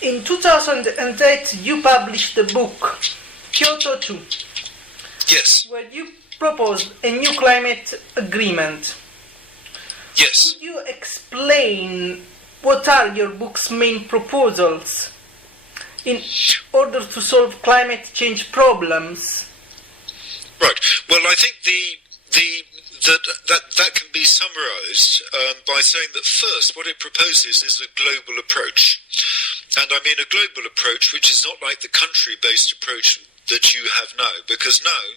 In 2008, you published the book Kyoto 2. Yes. Where you proposed a new climate agreement. Yes. Could you explain what are your book's main proposals in order to solve climate change problems? Right. Well, I think that can be summarised by saying that first, what it proposes is a global approach, and I mean a global approach which is not like the country-based approach that you have now, because now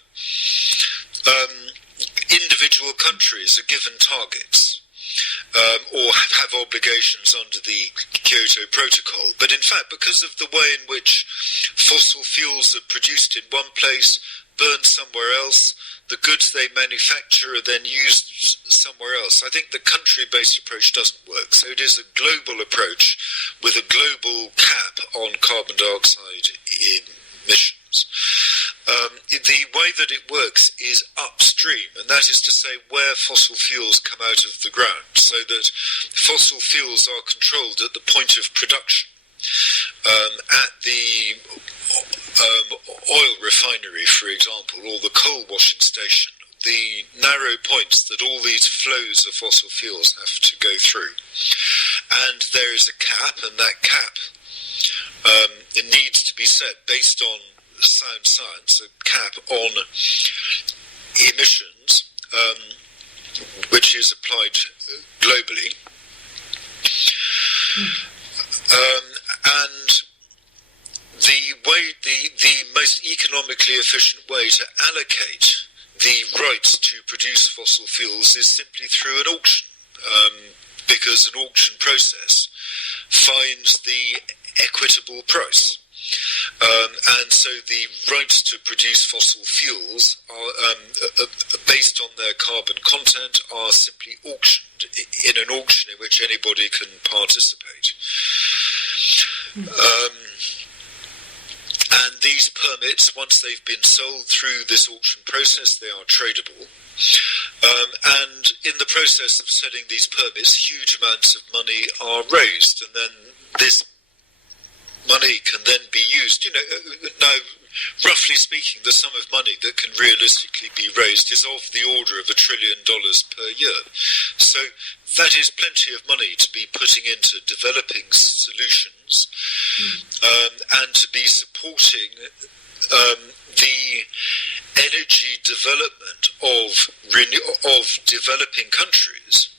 individual countries are given targets. Or have obligations under the Kyoto Protocol. But in fact, because of the way in which fossil fuels are produced in one place, burned somewhere else, the goods they manufacture are then used somewhere else, I think the country-based approach doesn't work. So it is a global approach with a global cap on carbon dioxide emissions. The way that it works is upstream, and that is to say where fossil fuels come out of the ground, so that fossil fuels are controlled at the point of production. At the oil refinery, for example, or the coal washing station, the narrow points that all these flows of fossil fuels have to go through. And there is a cap, and that cap it needs to be set based on sound science, a cap on emissions, which is applied globally. And the most economically efficient way to allocate the rights to produce fossil fuels is simply through an auction, because an auction process finds the equitable price. And so the rights to produce fossil fuels are based on their carbon content are simply auctioned in an auction in which anybody can participate. And these permits, once they've been sold through this auction process, they are tradable. And in the process of selling these permits, huge amounts of money are raised, and then this money can then be used. Now, roughly speaking, the sum of money that can realistically be raised is of the order of $1 trillion per year. So that is plenty of money to be putting into developing solutions, and to be supporting the energy development of developing countries,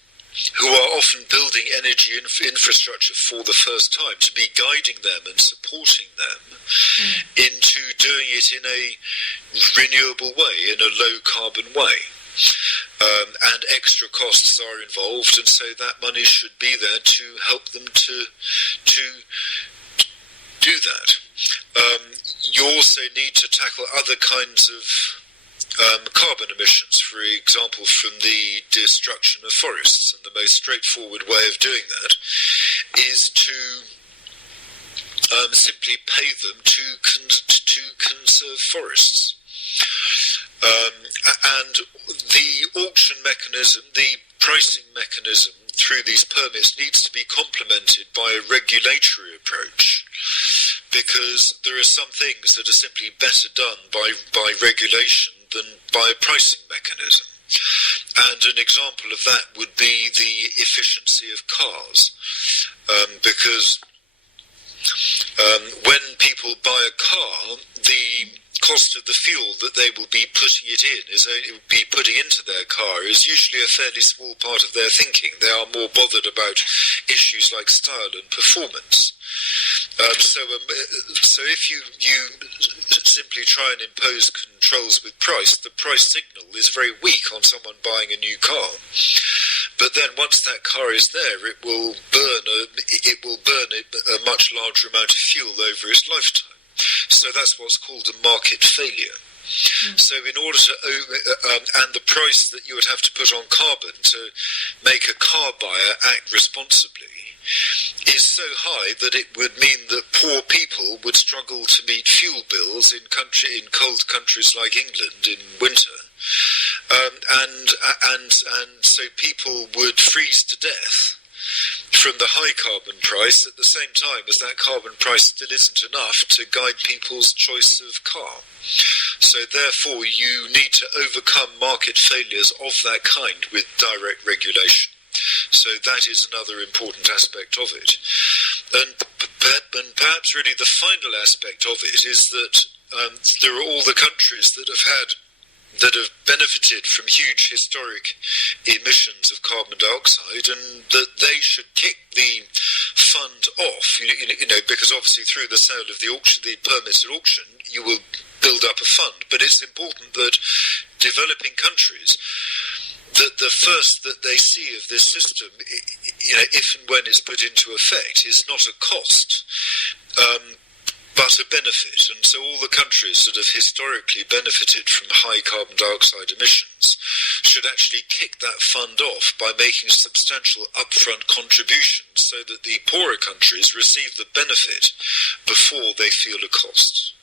who are often building energy infrastructure for the first time, to be guiding them and supporting them into doing it in a renewable way, in a low-carbon way. And extra costs are involved, and so that money should be there to help them to do that. You also need to tackle other kinds of carbon emissions, for example, from the destruction of forests, and the most straightforward way of doing that is to simply pay them to conserve forests. And the auction mechanism, the pricing mechanism through these permits needs to be complemented by a regulatory approach, because there are some things that are simply better done by regulation than by a pricing mechanism. And an example of that would be the efficiency of cars, because when people buy a car, the cost of the fuel that they will be putting into their car is usually a fairly small part of their thinking. They are more bothered about issues like style and performance. So if you simply try and impose controls with price, the price signal is very weak on someone buying a new car. But then once that car is there, it will burn a much larger amount of fuel over its lifetime. So that's what's called a market failure. So in order to, and the price that you would have to put on carbon to make a car buyer act responsibly is so high that it would mean that poor people would struggle to meet fuel bills in cold countries like England in winter, and so people would freeze to death from the high carbon price at the same time as that carbon price still isn't enough to guide people's choice of car. So therefore you need to overcome market failures of that kind with direct regulation. So that is another important aspect of it. And perhaps really the final aspect of it is that there are all the countries that have benefited from huge historic emissions of carbon dioxide, and that they should kick the fund off, because obviously through the sale of the permitted auction, you will build up a fund. But it's important that developing countries, that the first that they see of this system, if and when it's put into effect, is not a cost, but a benefit. And so all the countries that have historically benefited from high carbon dioxide emissions should actually kick that fund off by making substantial upfront contributions so that the poorer countries receive the benefit before they feel a cost.